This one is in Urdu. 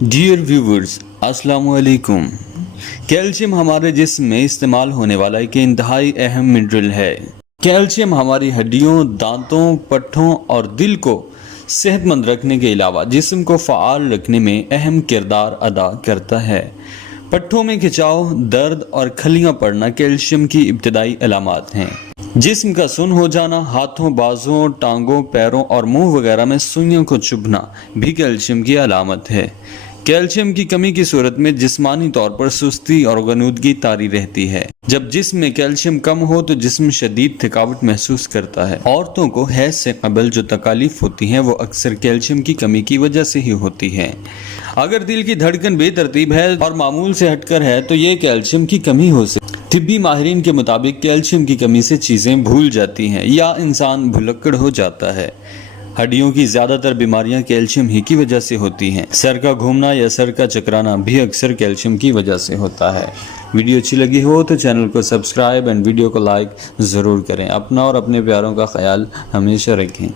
ڈیئر ویورز، السلام علیکم۔ کیلشیم ہمارے جسم میں استعمال ہونے والا ایک انتہائی اہم منرل ہے۔ کیلشیم ہماری ہڈیوں، دانتوں، پٹھوں اور دل کو صحت مند رکھنے کے علاوہ جسم کو فعال رکھنے میں اہم کردار ادا کرتا ہے۔ پٹھوں میں کھچاؤ، درد اور کھلیاں پڑنا کیلشیم کی ابتدائی علامات ہیں۔ جسم کا سن ہو جانا، ہاتھوں، بازوں، ٹانگوں، پیروں اور منہ وغیرہ میں سوئیوں کو چبھنا بھی کیلشیم کی علامت ہے۔ کیلشیم کی کمی کی صورت میں جسمانی طور پر سستی اور غنودگی طاری رہتی ہے۔ جب جسم میں کیلشیم کم ہو تو جسم شدید تھکاوٹ محسوس کرتا ہے۔ عورتوں کو حیض سے قبل جو تکالیف ہوتی ہیں وہ اکثر کیلشیم کی کمی کی وجہ سے ہی ہوتی ہیں۔ اگر دل کی دھڑکن بے ترتیب ہے اور معمول سے ہٹ کر ہے تو یہ کیلشیم کی کمی ہو سکتی ہے۔ طبی ماہرین کے مطابق کیلشیم کی کمی سے چیزیں بھول جاتی ہیں یا انسان بھلکڑ ہو جاتا ہے۔ ہڈیوں کی زیادہ تر بیماریاں کیلشیم ہی کی وجہ سے ہوتی ہیں۔ سر کا گھومنا یا سر کا چکرانا بھی اکثر کیلشیم کی وجہ سے ہوتا ہے۔ ویڈیو اچھی لگی ہو تو چینل کو سبسکرائب اور ویڈیو کو لائک ضرور کریں۔ اپنا اور اپنے پیاروں کا خیال ہمیشہ رکھیں۔